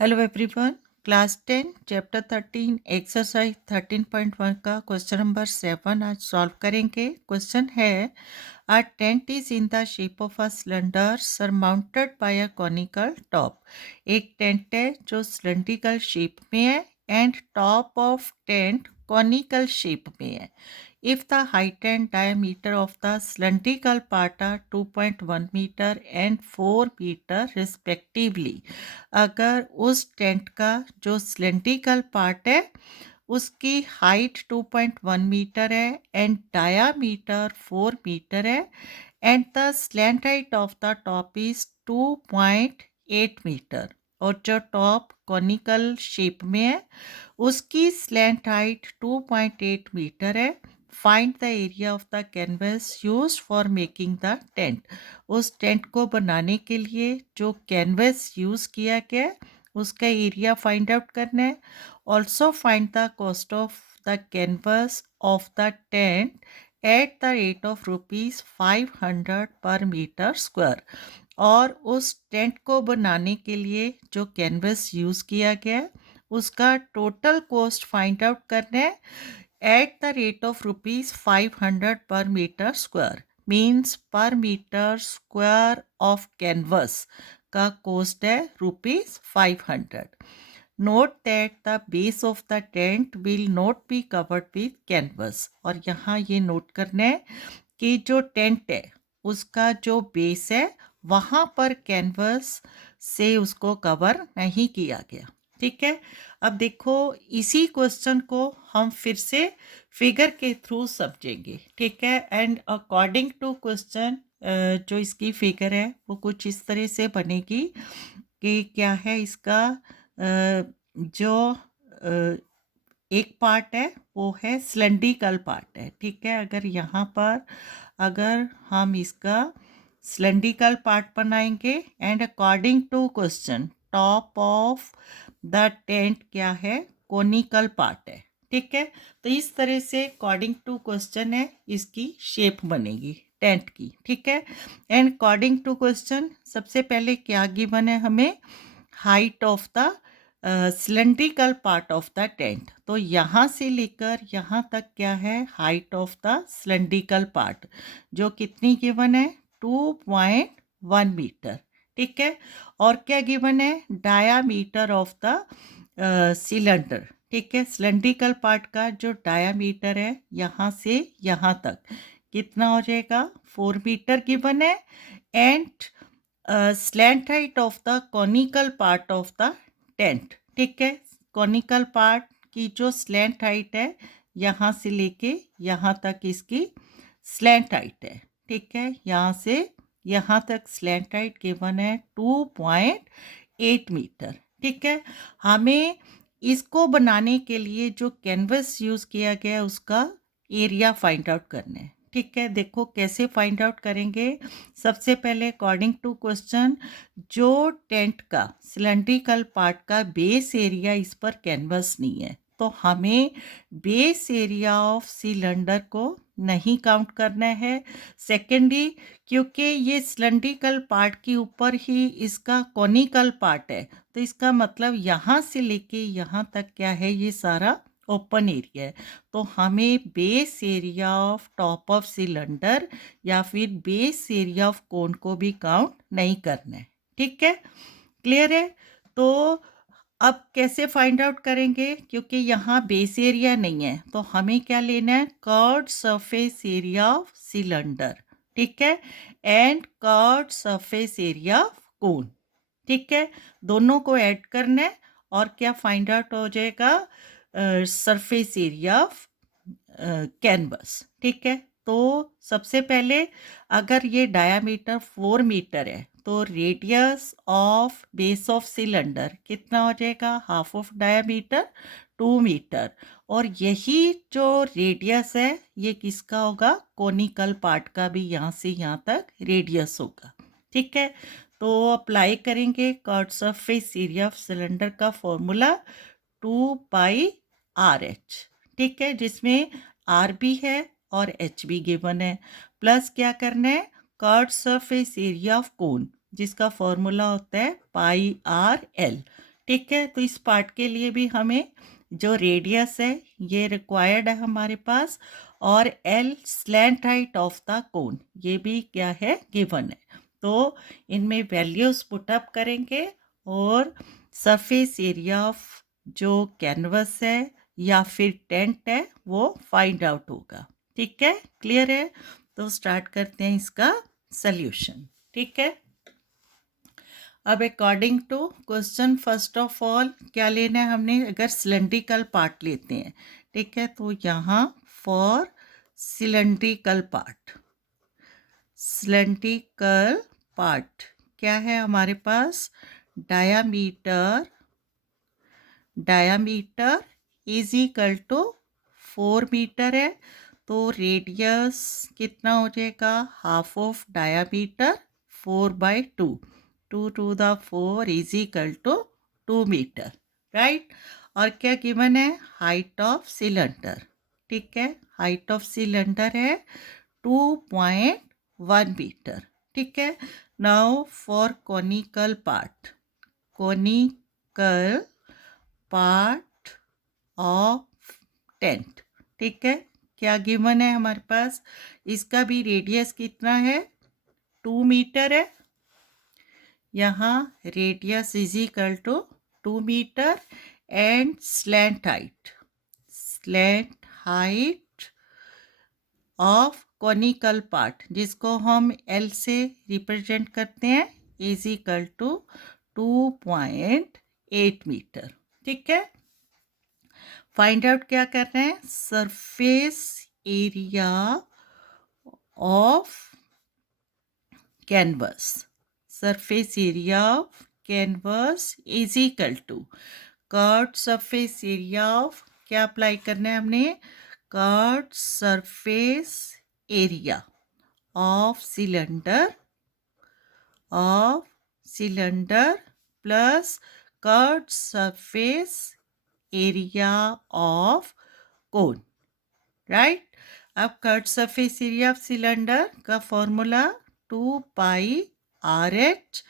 Hello everyone. Class 10 chapter 13 exercise 13.1 का question number 7 आज solve करेंगे। क्वेश्चन है a tent is in the shape of a cylinder surmounted by a conical top. एक tent है जो cylindrical shape में है and top of tent conical shape में है। If the height and diameter of the cylindrical part are 2.1 meter and 4 meter respectively, अगर उस tent का जो सिलेंड्रिकल पार्ट है उसकी हाइट 2.1 मीटर है एंड डायामीटर 4 मीटर है and the slant height of the top is 2.8 metre, और जो टॉप कॉनिकल शेप में है उसकी स्लैंट हाइट 2.8 मीटर है। Find the area of the canvas used for making the tent. उस tent को बनाने के लिए जो कैनवस यूज़ किया गया है उसका एरिया फाइंड आउट करना है। Also find the cost of the canvas of the tent at the rate of ₹500 पर मीटर स्क्वायर। और उस टेंट को बनाने के लिए जो कैनवस यूज़ किया गया है उसका टोटल कॉस्ट फाइंड आउट करना है एट द रेट ऑफ ₹500 पर मीटर स्क्वायर। मीन्स पर मीटर स्क्वायर ऑफ कैनवस का कॉस्ट है ₹500। Note that the base of the tent will not be covered with canvas. और यहाँ ये नोट करना है कि जो टेंट है उसका जो बेस है वहाँ पर कैनवस से उसको कवर नहीं किया गया। ठीक है, अब देखो इसी क्वेश्चन को हम फिर से फिगर के थ्रू समझेंगे। ठीक है, एंड अकॉर्डिंग टू क्वेश्चन जो इसकी फिगर है वो कुछ इस तरह से बनेगी कि क्या है इसका जो एक पार्ट है वो है सिलेंड्रिकल पार्ट है। ठीक है, अगर यहाँ पर अगर हम इसका सिलेंड्रिकल पार्ट बनाएंगे and according to question top of the tent क्या है, कोनिकल पार्ट है। ठीक है, तो इस तरह से अकॉर्डिंग टू क्वेश्चन है इसकी शेप बनेगी टेंट की। ठीक है, एंड अकॉर्डिंग टू क्वेश्चन सबसे पहले क्या गिवन है हमें, height of the cylindrical part of the tent. तो यहाँ से लेकर यहाँ तक क्या है, height of the cylindrical part जो कितनी गिवन है 2.1 मीटर। ठीक है, और क्या गिवन है, डायामीटर ऑफ द सिलेंडर। ठीक है, सिलेंड्रिकल पार्ट का जो डायामीटर है यहाँ से यहाँ तक कितना हो जाएगा 4 मीटर गिवन है and slant height of the conical part of the tent. ठीक है, कॉनिकल पार्ट की जो स्लैंट हाइट है यहाँ से लेके यहाँ तक इसकी स्लैंट हाइट है। ठीक है, यहाँ से यहाँ तक स्लैंट हाइट गिवन है 2.8 मीटर। ठीक है, हमें इसको बनाने के लिए जो कैनवस यूज़ किया गया है उसका एरिया फाइंड आउट करना है। ठीक है, देखो कैसे फाइंड आउट करेंगे। सबसे पहले अकॉर्डिंग टू क्वेश्चन जो टेंट का सिलेंड्रिकल पार्ट का बेस एरिया इस पर कैनवस नहीं है तो हमें बेस एरिया ऑफ सिलेंडर को नहीं काउंट करना है। सेकेंडली क्योंकि ये सिलेंड्रिकल पार्ट के ऊपर ही इसका कॉनिकल पार्ट है तो इसका मतलब यहाँ से लेके यहाँ तक क्या है, ये सारा ओपन एरिया है। तो हमें base area of top of cylinder या फिर बेस एरिया ऑफ कोन को भी काउंट नहीं करना है। ठीक है, क्लियर है। तो अब कैसे फाइंड आउट करेंगे, क्योंकि यहाँ बेस एरिया नहीं है तो हमें क्या लेना है, curved surface area of cylinder. ठीक है, and curved surface area of कोन। ठीक है, दोनों को ऐड करना है और क्या फाइंड आउट हो जाएगा, सरफेस एरिया ऑफ कैनवस। ठीक है, तो सबसे पहले अगर ये डायामीटर 4 मीटर है तो radius of base of cylinder कितना हो जाएगा, हाफ ऑफ डायामीटर 2 मीटर। और यही जो रेडियस है ये किसका होगा, कोनिकल पार्ट का भी यहाँ से यहाँ तक रेडियस होगा। ठीक है, तो अप्लाई करेंगे curved surface area of cylinder का फॉर्मूला 2πRH। ठीक है, जिसमें आर भी है और एच भी गिवन है, प्लस क्या करना है, कर्व्ड सरफेस एरिया ऑफ कोन जिसका फॉर्मूला होता है πRL। ठीक है, तो इस पार्ट के लिए भी हमें जो रेडियस है ये रिक्वायर्ड है हमारे पास, और L slant height of the cone ये भी क्या है, गिवन है। तो इनमें वैल्यूज पुटअप करेंगे और सरफेस एरिया ऑफ जो कैनवस है या फिर टेंट है वो फाइंड आउट होगा। ठीक है, क्लियर है? तो स्टार्ट करते हैं इसका सल्यूशन। ठीक है, अब according to question first of all क्या लेना है हमने, अगर सिलेंड्रिकल पार्ट लेते हैं, ठीक है, तो यहाँ फॉर सिलेंड्रिकल पार्ट क्या है हमारे पास, diameter is equal to 4 metre है, तो रेडियस कितना हो जाएगा, half of diameter 4/2, 2 to the 4 is equal to 2 metre, right. और क्या गिवन है, हाइट ऑफ सिलेंडर, ठीक है, हाइट ऑफ सिलेंडर है 2.1 मीटर, ठीक है। Now for conical part of tent, ठीक है, क्या गिवन है हमारे पास, इसका भी रेडियस कितना है, 2 मीटर है। यहाँ radius is equal to 2 metre and slant height of conical part जिसको हम एल से रिप्रेजेंट करते हैं इज इक्वल टू 2.8 मीटर, ठीक है। फाइंड आउट क्या कर रहे हैं, surface area of canvas, surface area of canvas is equal to curved surface area of, क्या अप्लाई करना है हमने, curved surface area of cylinder plus curved surface area of cone, right. अब curved surface area of cylinder का formula 2πRH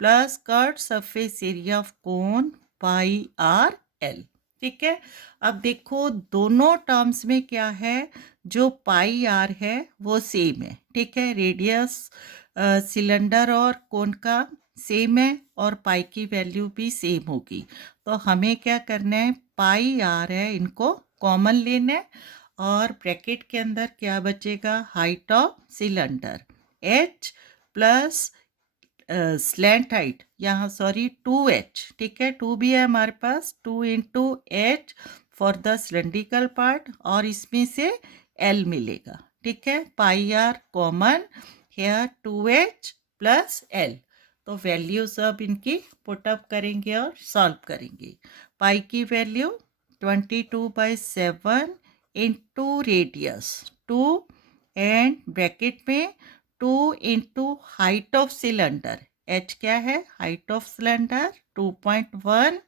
plus curved surface area of cone πRL, ठीक है। अब देखो दोनों टर्म्स में क्या है, जो πR है वो सेम है, ठीक है, रेडियस सिलेंडर और कोन का सेम है और पाई की वैल्यू भी सेम होगी। तो हमें क्या करना है, πR है इनको कॉमन लेना है और ब्रैकेट के अंदर क्या बचेगा, height of cylinder h plus slant height, यहाँ सॉरी 2h, ठीक है, 2 भी है हमारे पास, 2 into h for the cylindrical part और इसमें से l मिलेगा, ठीक है, πR common hair 2h plus l। तो वैल्यूज अब इनकी पुटअप करेंगे और सॉल्व करेंगे। पाई की value 22/7 into radius 2 and bracket में 2 into height of cylinder, h क्या है, height of cylinder 2.1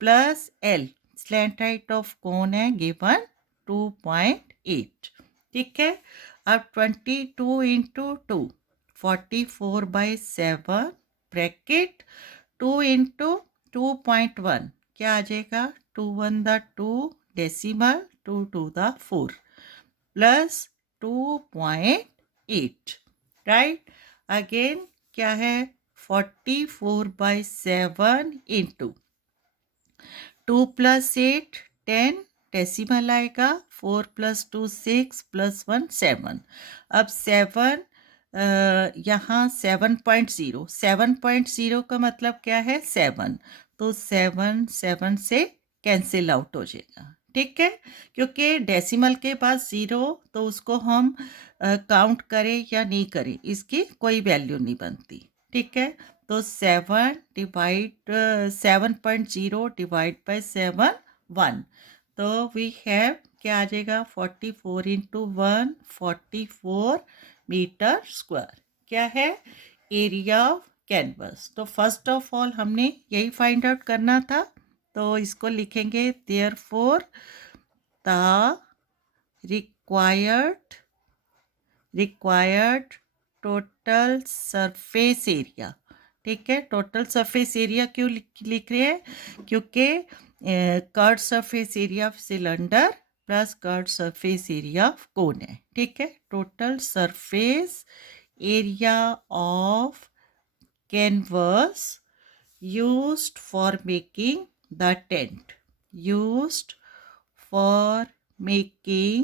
plus l slant height of cone है गिवन 2.8, ठीक है। अब 22 इंटू 2 44/7 ब्रैकेट 2 इंटू 2.1 क्या आ जाएगा, 2 1 the 2 decimal 2 2 the 4 plus 2.8, right. Again क्या है, 44/7 इंटू 2 प्लस 8 10 डेसिमल आएगा, 4 प्लस 2 6 प्लस 1 7। अब 7 यहाँ 7.0 का मतलब क्या है, 7, तो 7 7 से कैंसिल आउट हो जाएगा, ठीक है, क्योंकि डेसिमल के पास 0 तो उसको हम काउंट करें या नहीं करें इसकी कोई वैल्यू नहीं बनती, ठीक है। तो 7.0 डिवाइड बाई 7 1, तो वी हैव क्या आ जाएगा, 44 इंटू 1 44 मीटर स्क्वायर, क्या है, एरिया ऑफ कैनवस। तो फर्स्ट ऑफ ऑल हमने यही फाइंड आउट करना था, तो इसको लिखेंगे therefore the required total surface area, ठीक है। टोटल सरफेस एरिया क्यों लिख रहे हैं, क्योंकि curve surface area of cylinder plus curve surface area of कोन है, ठीक है। Total surface area of canvas used for making the tent, used for making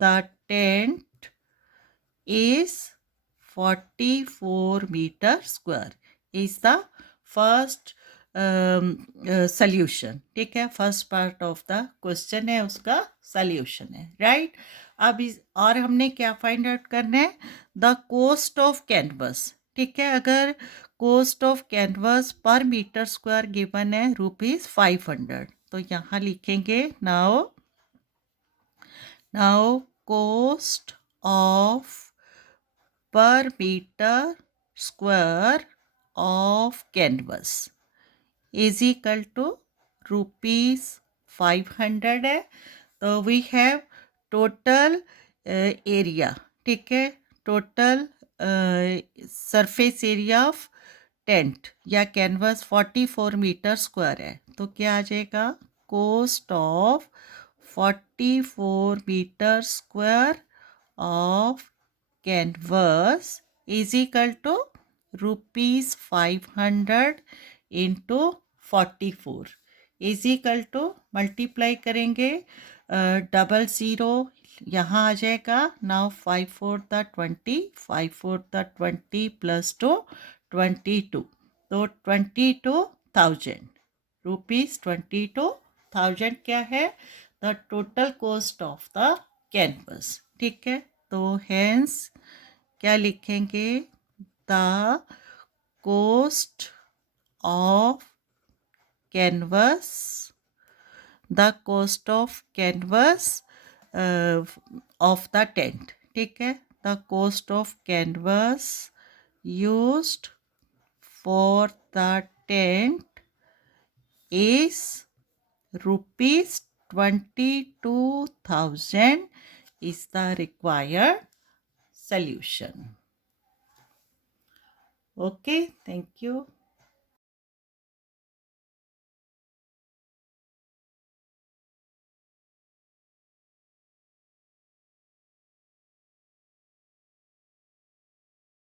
the tent is 44 meter square is the first solution, ठीक है। First part of the question है, उसका solution है, right. अब इस और हमने क्या फाइंड आउट करना है, द कॉस्ट ऑफ कैनवस, ठीक है। अगर cost of canvas per metre square given है ₹500, तो यहाँ लिखेंगे now cost of per metre square of canvas is equal to ₹500 है। तो वी हैव टोटल एरिया, ठीक है। Total surface area of tent या कैनवस 44 मीटर स्क्वायर है, तो क्या आ जाएगा, cost of 44 metre square of canvas is equal to ₹500 into 44 is equal to, multiply करेंगे, 00 यहाँ आ जाएगा। नाउ 5 4 द 20, 5 4 द 20 प्लस 2 22, तो 22,000 रुपीज़, 22,000 क्या है, the total cost of the canvas, ठीक है। तो हेंस क्या लिखेंगे, the cost of canvas, the cost of canvas of the tent, ठीक है। The cost of canvas used for the tent is ₹22,000 is the required solution. Okay, thank you.